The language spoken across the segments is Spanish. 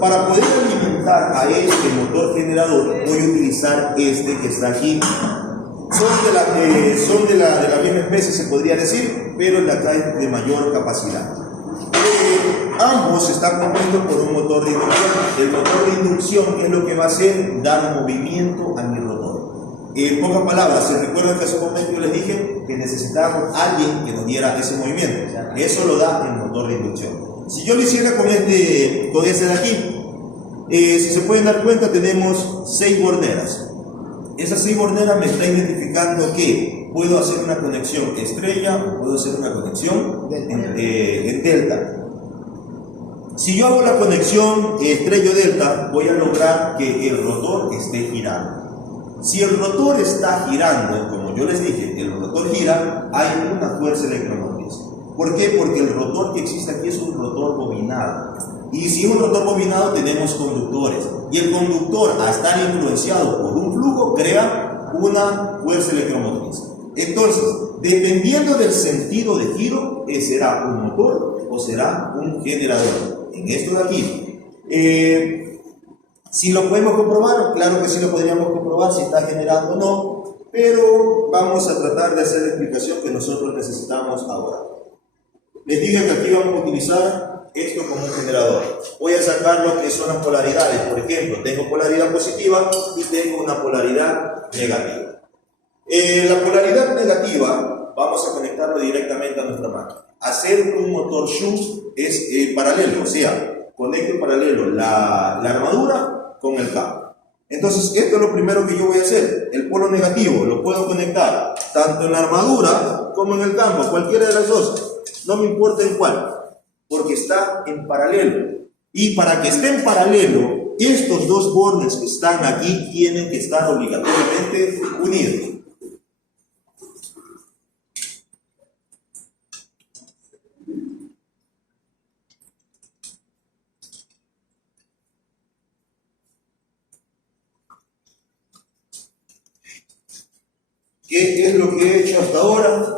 Para poder alimentar a este motor generador voy a utilizar este que está aquí. Son de la misma especie, se podría decir, pero el de acá es de mayor capacidad. Ambos están compuestos por un motor de inducción. El motor de inducción es lo que va a hacer dar movimiento a mi rotor. En pocas palabras, ¿se recuerdan que hace un momento yo les dije que necesitábamos a alguien que nos diera ese movimiento? Eso lo da el motor de inducción. Si yo lo hiciera con ese de aquí, si se pueden dar cuenta, tenemos 6 borneras. Esas 6 borneras me están identificando que puedo hacer una conexión estrella o puedo hacer una conexión en delta. Si yo hago la conexión estrella-delta, voy a lograr que el rotor esté girando. Si el rotor está girando, como yo les dije, el rotor gira, hay una fuerza electromotriz. ¿Por qué? Porque el rotor que existe aquí es un rotor bobinado. Y si es un rotor bobinado, tenemos conductores. Y el conductor, al estar influenciado por un flujo, crea una fuerza electromotriz. Entonces, dependiendo del sentido de giro, será un motor o será un generador. En esto de aquí, si lo podemos comprobar, claro que sí lo podríamos comprobar si está generando o no, pero vamos a tratar de hacer la explicación que nosotros necesitamos ahora. Les dije que aquí vamos a utilizar esto como un generador. Voy a sacar lo que son las polaridades. Por ejemplo, tengo polaridad positiva y tengo una polaridad negativa. La polaridad negativa vamos a conectarlo directamente a nuestra máquina. Hacer un motor shunt es paralelo, o sea, conecto en paralelo la armadura con el cable. Entonces, esto es lo primero que yo voy a hacer. El polo negativo lo puedo conectar tanto en la armadura como en el campo, cualquiera de las dos. No me importa en cuál, porque está en paralelo. Y para que esté en paralelo, estos dos bordes que están aquí tienen que estar obligatoriamente unidos. ¿Qué es lo que he hecho hasta ahora?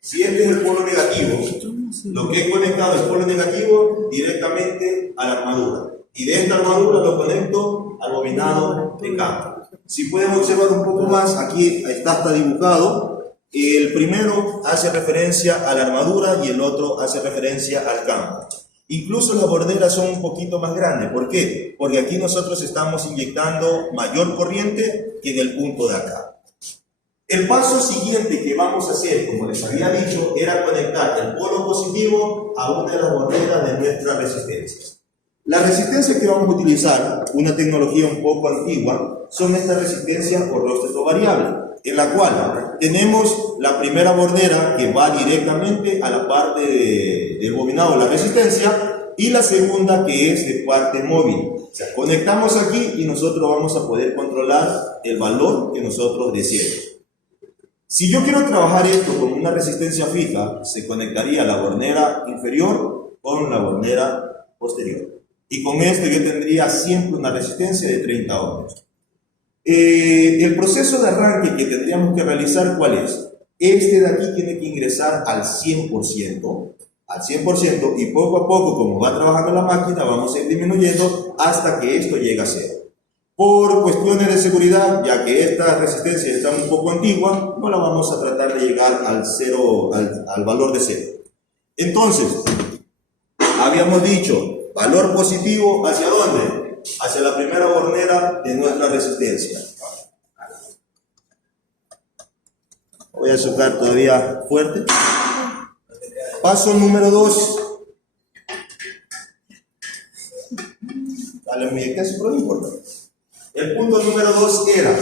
Si este es el polo negativo, lo que he conectado es polo negativo directamente a la armadura. Y de esta armadura lo conecto al bobinado de campo. Si pueden observar un poco más, aquí está dibujado. El primero hace referencia a la armadura y el otro hace referencia al campo. Incluso las borderas son un poquito más grandes. ¿Por qué? Porque aquí nosotros estamos inyectando mayor corriente que en el punto de acá. El paso siguiente que vamos a hacer, como les había dicho, era conectar el polo positivo a una de las borderas de nuestras resistencias. Las resistencias que vamos a utilizar, una tecnología un poco antigua, son estas resistencias por rósteto variable, en la cual tenemos la primera bordera que va directamente a la parte del bobinado de la resistencia y la segunda que es de parte móvil. O sea, conectamos aquí y nosotros vamos a poder controlar el valor que nosotros deseemos. Si yo quiero trabajar esto con una resistencia fija, se conectaría la bornera inferior con la bornera posterior. Y con esto yo tendría siempre una resistencia de 30 ohms. El proceso de arranque que tendríamos que realizar, ¿cuál es? Este de aquí tiene que ingresar al 100%, y poco a poco, como va trabajando la máquina, vamos a ir disminuyendo hasta que esto llegue a 0. Por cuestiones de seguridad, ya que esta resistencia está un poco antigua, no la vamos a tratar de llegar al valor de 0. Entonces, habíamos dicho, valor positivo, ¿hacia dónde? Hacia la primera bornera de nuestra resistencia. Voy a socar todavía fuerte. Paso número 2. Dale, muy exceso, pero no importa. El punto número 2 era,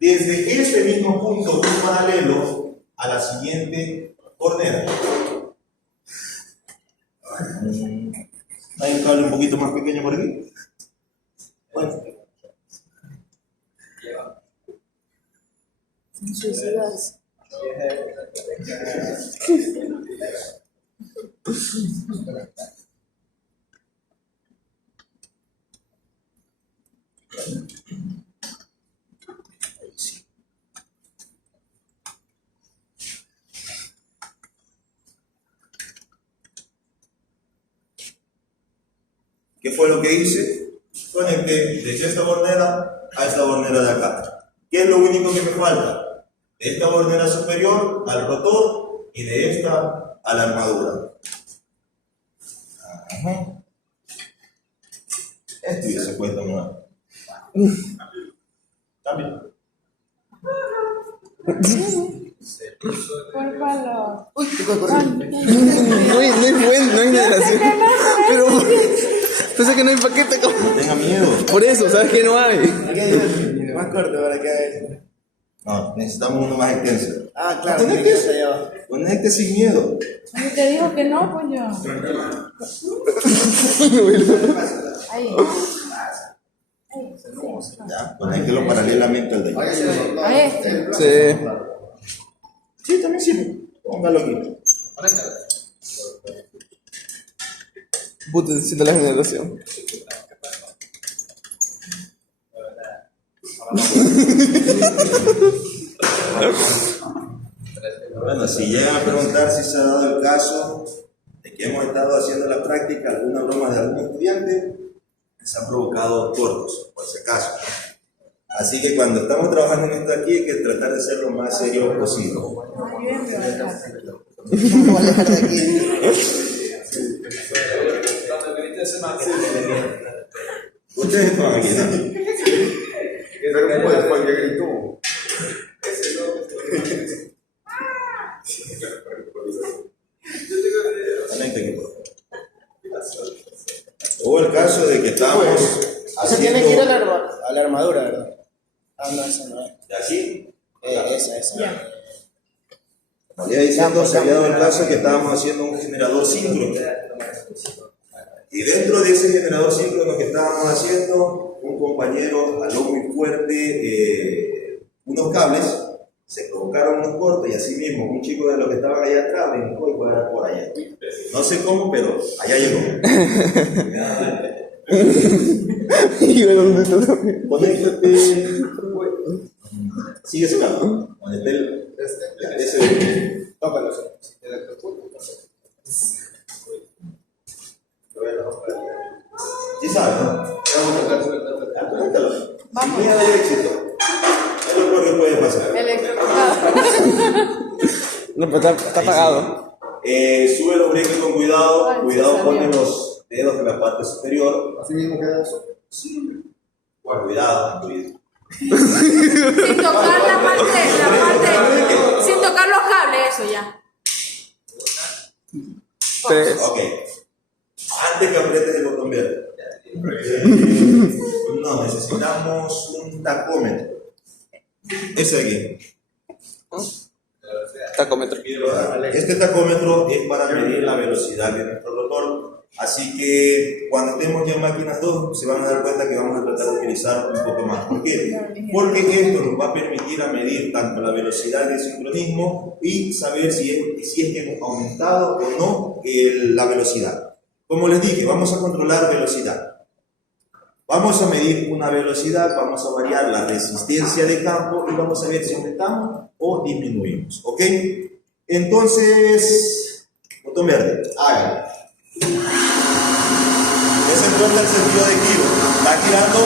desde este mismo punto, un paralelo a la siguiente bornera. Hay un cable un poquito más pequeño por aquí. Bueno. ¿Qué fue lo que hice? Conecté desde esta bornera a esta bornera de acá. ¿Qué es lo único que me falta? De esta bornera superior al rotor y de esta a la armadura. Ajá. Esto ya se cuenta nuevo. También. Por valor. Uy, qué cosa. No hay generación. Pero pensé que no hay paquete. No tenga miedo. Por eso, ¿sabes que no hay? Más corto para que. No, necesitamos uno más extenso. Ah, claro. Conecte sin miedo. Ay, te digo que no, pues yo. Ahí. Ya, conéctelo paralelamente al de ahí. A este. Sí. Sí, también sirve. Póngalo aquí. Puta, necesita la generación. Bueno, si llegan a preguntar si se ha dado el caso de que hemos estado haciendo la práctica, alguna broma de algún estudiante, se han provocado cortos, por si acaso. Así que cuando estamos trabajando en esto aquí hay que tratar de ser lo más serio posible. Vamos a dejar de aquí. Ustedes estaban aquí, ¿no? Pero puede, fue el que gritó. Hubo el caso de que estábamos Se tiene que ir haciendo... a la armadura, ¿verdad? Ah, no, esa no es. ¿De aquí? Esa. Como le iba diciendo, se había dado el caso que estábamos haciendo un generador síncrono. Y dentro de ese generador síncrono que estábamos haciendo, un compañero jaló muy fuerte unos cables, se provocaron unos cortes y así mismo un chico de los que estaban allá atrás brincó y fue por allá. No sé cómo, pero allá llegó. Y bueno, ¿dónde está también? Conéctate. Sigue ese cable. Conecté ese. Tócalo. Sí sabes, ¿no? Vamos. Si tiene éxito, es lo peor que puede pasar. Electrocutado. No, pero está apagado. Sube los breques con cuidado. Ay, Cuidado, se pone salió. los dedos en la parte superior. Así mismo queda eso. Sí. Con cuidado, cuidado. Sin tocar la parte. Sin tocar los cables, eso ya. 3. Ok. Antes que aprietes el botón verde. No, necesitamos un tacómetro. Ese de aquí. Tacómetro. Este tacómetro es para medir la velocidad de nuestro rotor. Así que cuando estemos ya en máquinas 2 se van a dar cuenta que vamos a tratar de utilizar un poco más. ¿Por qué? Porque esto nos va a permitir a medir tanto la velocidad del sincronismo y saber si es que hemos aumentado o no la velocidad. Como les dije, vamos a controlar velocidad. Vamos a medir una velocidad, vamos a variar la resistencia de campo y vamos a ver si aumentamos o disminuimos. ¿Ok? Entonces, botón verde, hágalo. Se encuentra el sentido de giro, va girando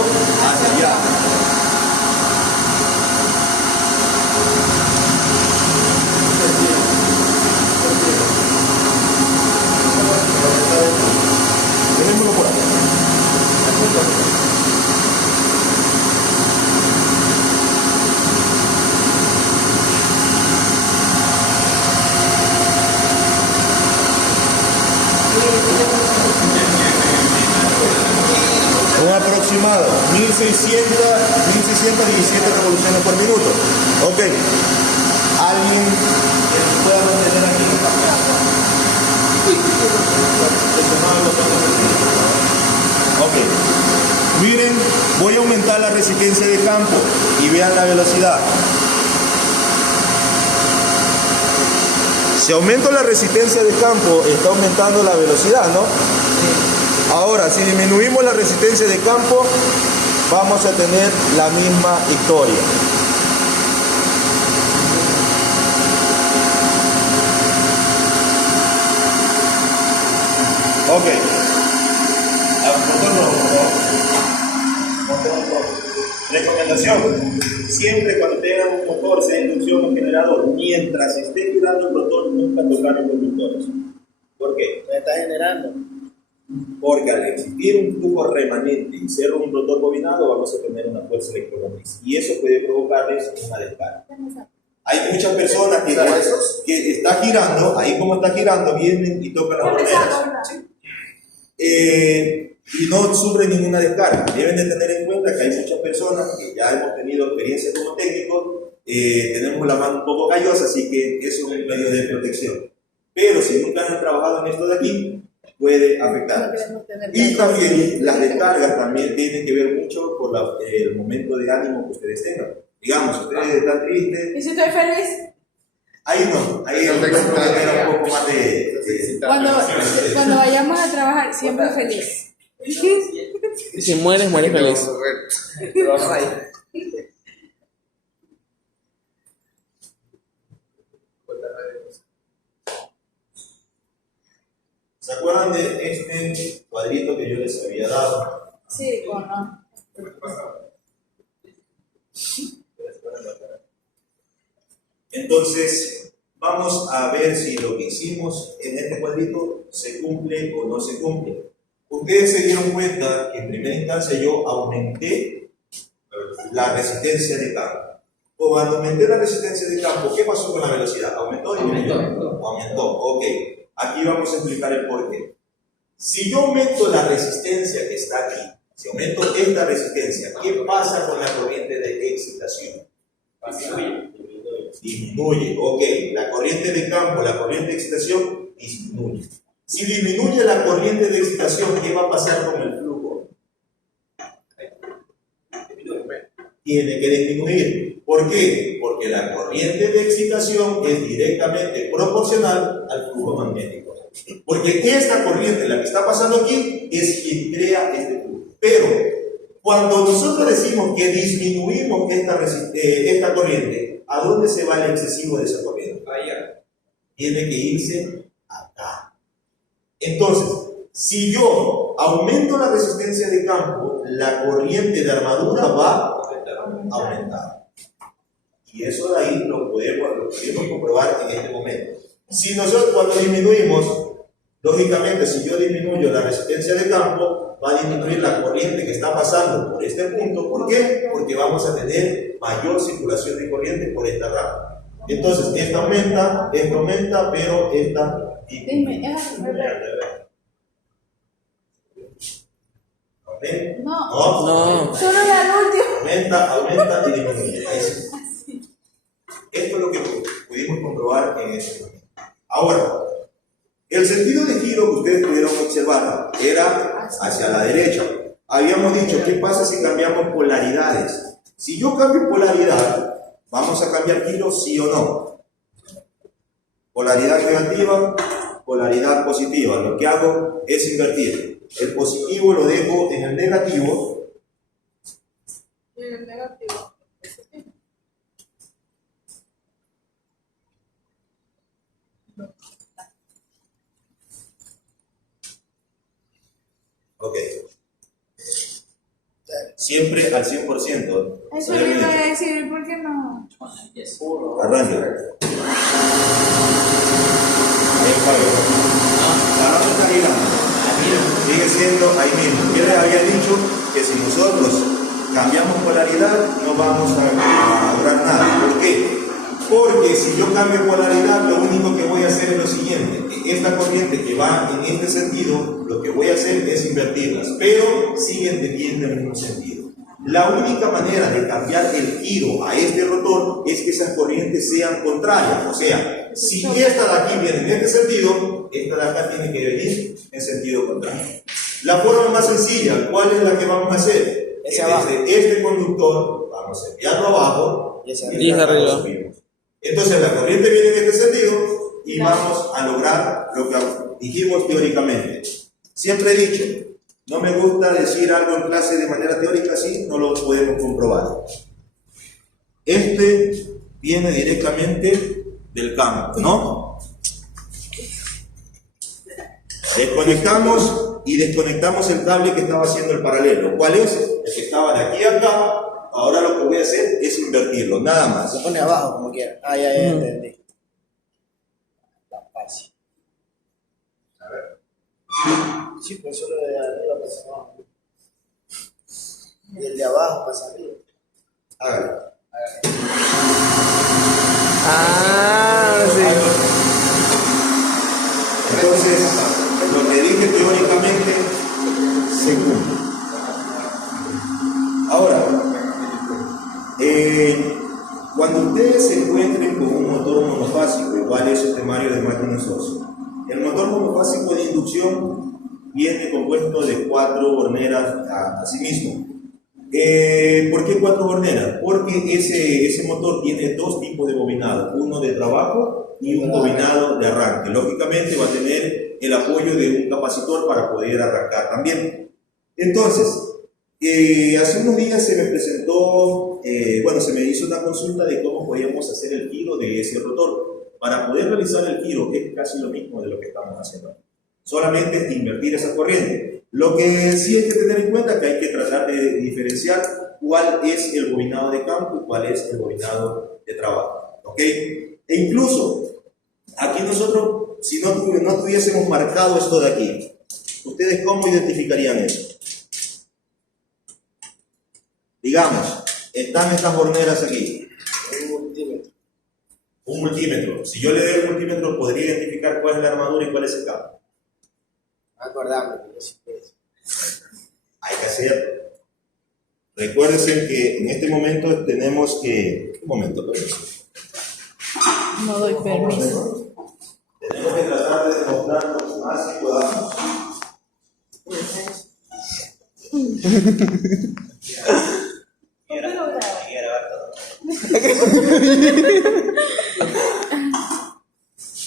hacia allá. Dejémoslo por aquí. Un aproximado, 1617 revoluciones por minuto. Ok. Alguien que nos pueda mantener aquí. Ok. Miren, voy a aumentar la resistencia de campo y vean la velocidad. Si aumento la resistencia de campo, está aumentando la velocidad, ¿no? Ahora, si disminuimos la resistencia de campo, vamos a tener la misma historia. Ok. Botón Recomendación: siempre cuando tengan un motor, sea inducción o generador, mientras esté girando el rotor, nunca tocar los conductores. ¿Por qué? Me está generando. Porque al existir un flujo remanente y ser un rotor bobinado, vamos a tener una fuerza electromotriz. Y eso puede provocarles una descarga. Hay muchas personas que está girando, ahí como está girando, vienen y tocan las horneras. Y no sufren ninguna descarga. Deben de tener en cuenta que hay muchas personas que ya hemos tenido experiencia como técnicos, tenemos la mano un poco callosa, así que eso es un medio de protección. Pero si nunca han trabajado en esto de aquí, puede afectar. Y también las descargas también tienen que ver mucho con el momento de ánimo que ustedes tengan. Digamos, ustedes están tristes. ¿Y si estoy feliz? Ahí no, ahí es donde tener un poco más de Cuando vayamos a trabajar, siempre feliz. Y si mueres, mueres feliz. ¿Se acuerdan de este cuadrito que yo les había dado? Sí, o no. Entonces, vamos a ver si lo que hicimos en este cuadrito se cumple o no se cumple. Ustedes se dieron cuenta que en primera instancia yo aumenté la resistencia de campo. Cuando aumenté la resistencia de campo, ¿qué pasó con la velocidad? ¿Aumentó o disminuyó? Aumentó, ok. Aquí vamos a explicar el porqué. Si yo aumento la resistencia que está aquí, si aumento esta resistencia, ¿qué pasa con la corriente de excitación? Disminuye, ok. La corriente de campo, la corriente de excitación, disminuye. Si disminuye la corriente de excitación, ¿qué va a pasar con el flujo? Tiene que disminuir. ¿Por qué? Porque la corriente de excitación es directamente proporcional al flujo magnético. Porque esta corriente, la que está pasando aquí, es quien crea este flujo. Pero cuando nosotros decimos que disminuimos esta corriente, ¿a dónde se va el excesivo de esa corriente? Allá. Tiene que irse acá. Entonces, si yo aumento la resistencia de campo, la corriente de armadura va a aumentar. Y eso de ahí lo podemos comprobar en este momento. Si nosotros cuando disminuimos, lógicamente si yo disminuyo la resistencia de campo, va a disminuir la corriente que está pasando por este punto. ¿Por qué? Porque vamos a tener mayor circulación de corriente por esta rama. Entonces, esta aumenta, pero esta disminuye. No. Solo la última. Aumenta y disminuye. Esto es lo que pudimos comprobar en este momento. Ahora, el sentido de giro que ustedes pudieron observar era hacia la derecha. Habíamos dicho, ¿qué pasa si cambiamos polaridades? Si yo cambio polaridad, ¿vamos a cambiar giro sí o no? Polaridad negativa, polaridad positiva. Lo que hago es invertir. El positivo lo dejo en el negativo. Y en el negativo. Ok. Siempre al 100%. Eso le iba a decir, ¿por qué no? Arranque. Ahí está bien. La nota está girando. Sigue siendo ahí mismo. Yo les había dicho que si nosotros cambiamos polaridad, no vamos a lograr nada. ¿Por qué? Porque si yo cambio polaridad, lo único que voy a hacer es lo siguiente. Esta corriente que va en este sentido, lo que voy a hacer es invertirlas, pero siguen teniendo el mismo sentido. La única manera de cambiar el giro a este rotor es que esas corrientes sean contrarias. O sea, si esta de aquí viene en este sentido, esta de acá tiene que venir en sentido contrario. La forma más sencilla, ¿cuál es la que vamos a hacer? Desde este conductor, vamos a enviarlo abajo y acá lo subimos. Entonces la corriente viene en este sentido y vamos a lograr lo que dijimos teóricamente. Siempre he dicho, no me gusta decir algo en clase de manera teórica, así no lo podemos comprobar. Este viene directamente del campo, ¿no? Desconectamos y desconectamos el cable que estaba haciendo el paralelo. ¿Cuál es? El estaba de aquí a acá, ahora lo que voy a hacer es invertirlo, nada más. Se pone abajo como quiera. Ah, ya entendí. Fácil. A ver. Sí, pues solo de arriba pasa abajo. Y el de abajo pasa arriba. Hágalo. Ah, sí. Entonces, lo que dije teóricamente se cumple. Ahora, cuando ustedes se encuentren con un motor monofásico, igual es el temario de máquinas socio, el motor monofásico de inducción viene compuesto de 4 horneras a sí mismo. ¿Por qué 4 horneras? Porque ese motor tiene 2 tipos de bobinado, uno de trabajo y un bobinado de arranque. Lógicamente va a tener el apoyo de un capacitor para poder arrancar también. Entonces, hace unos días se me presentó, se me hizo una consulta de cómo podíamos hacer el giro de ese rotor. Para poder realizar el giro es casi lo mismo de lo que estamos haciendo. Solamente invertir esa corriente. Lo que sí hay que tener en cuenta es que hay que tratar de diferenciar cuál es el bobinado de campo y cuál es el bobinado de trabajo. ¿Ok? E incluso, aquí nosotros, si no tuviésemos marcado esto de aquí, ¿ustedes cómo identificarían eso? Digamos, están estas horneras aquí. Un multímetro. Si yo le doy el multímetro, podría identificar cuál es la armadura y cuál es el campo. Acordame que yo sí puedo. Hay que hacerlo. Recuérdense que en este momento tenemos que... Un momento, permiso. No doy permiso. Tenemos que tratar de demostrar lo más que podamos.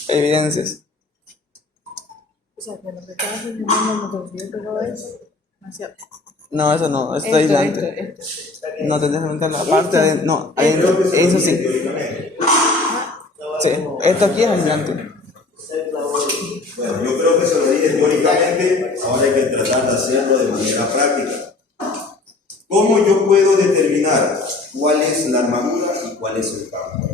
Evidencias. O sea, que lo que estaba haciendo el motorcillo, pero es demasiado. No, eso no, eso está aislante. No tendrás que meter la parte de. No, eso sí. Sí, esto aquí es aislante. Bueno, yo creo que se lo dije teóricamente, ahora hay que tratar de hacerlo de manera práctica. ¿Cómo yo puedo determinar cuál es la armadura y cuál es el campo?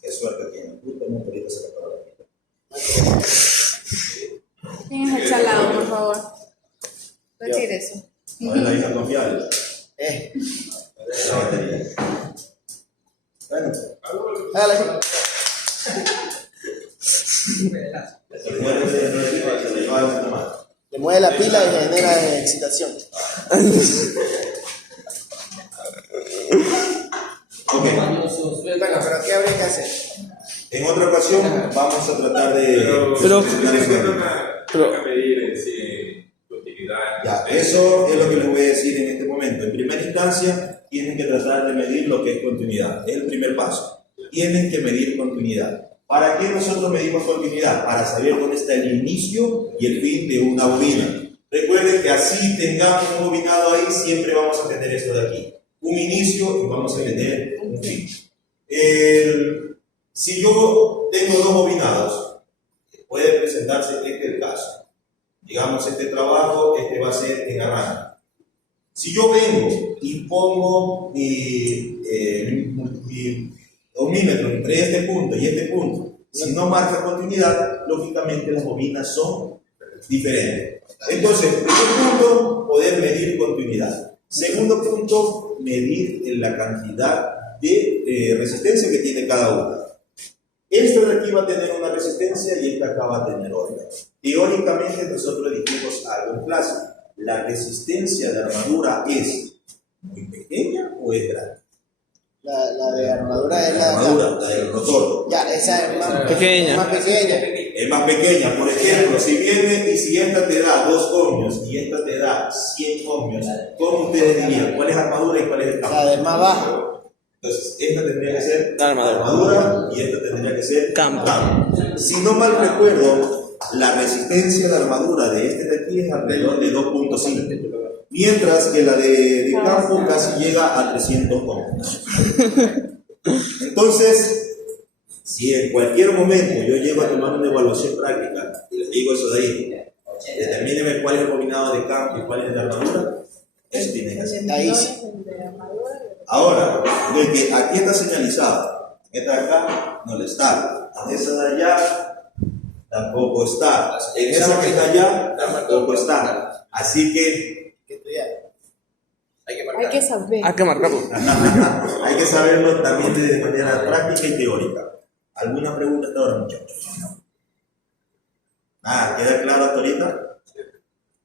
Qué suerte tiene. Justamente ahorita se le acaba la vida. ¿Quién es el salado, por favor? Retire eso. No es la hija confiable. La batería. Bueno. Hágale. Le mueve la pila y genera excitación. Ok. Bueno, pero ¿qué habría que hacer? En otra ocasión vamos a tratar de... Pero medir su utilidad. Ya, eso es lo que les voy a decir en este momento. En primera instancia, tienen que tratar de medir lo que es continuidad. Es el primer paso. Tienen que medir continuidad. ¿Para qué nosotros medimos continuidad? Para saber dónde está el inicio y el fin de una bobina. Recuerden que así tengamos un bobinado ahí, siempre vamos a tener esto de aquí. Un inicio y vamos a tener un fin. Si yo tengo 2 bobinados, puede presentarse el caso. Digamos, este trabajo va a ser en arranque. Si yo vengo y pongo mi ohmímetro entre este punto y este punto, si no marca continuidad, lógicamente las bobinas son diferentes. Entonces, primer punto, poder medir continuidad. Segundo punto, medir la cantidad de resistencia que tiene cada una. Esta de aquí va a tener una resistencia y esta acá va a tener otra. Teóricamente nosotros dijimos algo en clase. ¿La resistencia de armadura es muy pequeña o es grande? La de armadura es La armadura, la del rotor. Ya, esa es más Pequeña. Más pequeña. Es más pequeña. Por ejemplo, si viene y si esta te da 2 ohmios y esta te da 100 ohmios, ¿cómo ustedes dirían? ¿Cuál es armadura y cuál es el campo? La de más baja. Entonces, esta tendría que ser Armadura. armadura y esta tendría que ser Campo. Si no mal recuerdo, la resistencia de armadura de este de aquí es alrededor de 2.5, mientras que la de campo casi llega a 300 ohmios. Entonces, Si en cualquier momento yo llego a tomar una evaluación práctica y les digo eso de ahí, determínenme cuál es el combinado de campo y cuál es la armadura, eso tiene que hacer. Ahí sí. Ahora, de que aquí está señalizado, esta de acá no le está, esa de allá tampoco está, en esa que está allá tampoco está. Así que Hay que saber. Hay que marcarlo. hay que saberlo también de manera práctica y teórica. ¿Alguna pregunta hasta ahora, muchachos? ¿Queda claro hasta ahorita?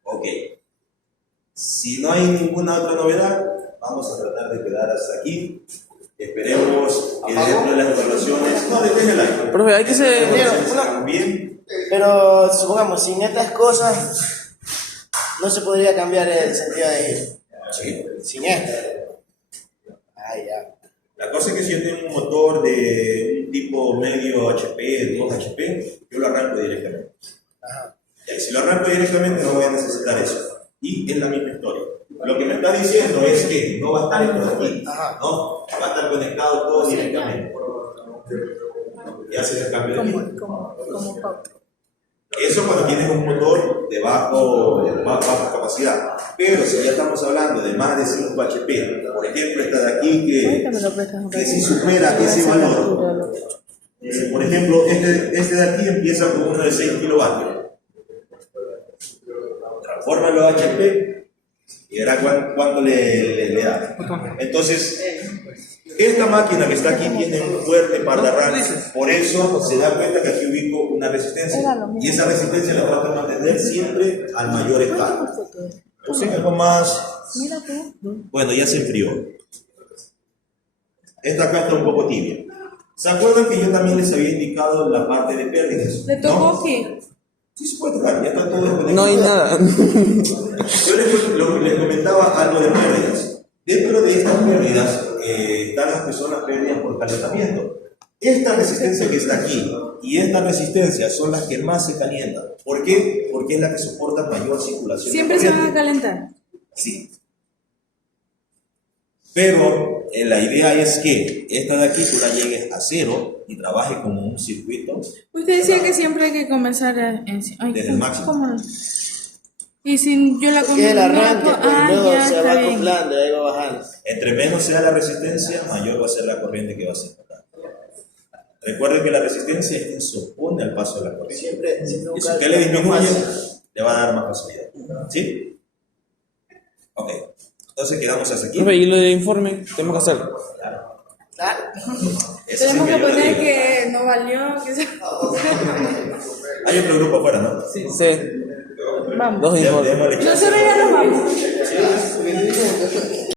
Ok. Si no hay ninguna otra novedad, vamos a tratar de quedar hasta aquí. Esperemos que dentro de las evaluaciones... No, detenga el aire. Profe, hay que ser... Bien. Pero supongamos, sin estas cosas, no se podría cambiar el sentido de giro. Sí. Sin esto. Ya. La cosa es que si yo tengo un motor de un tipo medio HP, 2 HP, yo lo arranco directamente. Ajá. Y si lo arranco directamente no voy a necesitar eso. Y es la misma historia. Lo que me está diciendo es que no va a estar esto aquí, ¿no? Va a estar conectado todo directamente. Y haces el cambio de aquí. Como pauta. Eso cuando tienes un motor de baja capacidad. Pero si ya estamos hablando de más de 5 HP, por ejemplo, esta de aquí que si supera ese valor, por ejemplo, este de aquí empieza con uno de 6 kilovatios. Transfórmalo a HP y verá cuánto le da. Entonces, esta máquina que está aquí tiene un fuerte par de arranque, por eso se da cuenta que aquí ubico una resistencia y esa resistencia la trato de mantener siempre al mayor estado. Entonces, algo más, bueno, ya se enfrió. Esta acá está un poco tibia. ¿Se acuerdan que yo también les había indicado la parte de pérdidas? ¿Le tocó ¿No? aquí? Sí se puede tocar, ya está todo desconectado. No hay nada. Yo les comentaba algo de pérdidas. Dentro de estas pérdidas están las que son las pérdidas por calentamiento. Esta resistencia que está aquí y esta resistencia son las que más se calientan. ¿Por qué? Porque es la que soporta mayor circulación. Siempre se van a calentar. Sí. Pero la idea es que esta de aquí tú la llegues a cero y trabaje como un circuito. Usted decía que siempre hay que comenzar Desde el máximo. ¿Cómo? Y si yo la Que el arranque, convierto, pues luego ya se está va bien. acoplando y ahí va bajando. Entre menos sea la resistencia, mayor va a ser la corriente que va a circular. Recuerden que la resistencia es quien se opone al paso de la corriente. Siempre Y si buscar usted le disminuye, fácil. le va a dar más facilidad. ¿Sí? Ok. Entonces quedamos hasta aquí. Profe, y lo de informe, tenemos que hacerlo. Claro. Eso Tenemos sí que yo le poner digo. que no valió. Hay otro grupo afuera, ¿no? Sí. Vamos. Dos informes. Démosle chance. Nosotros ya nos vamos.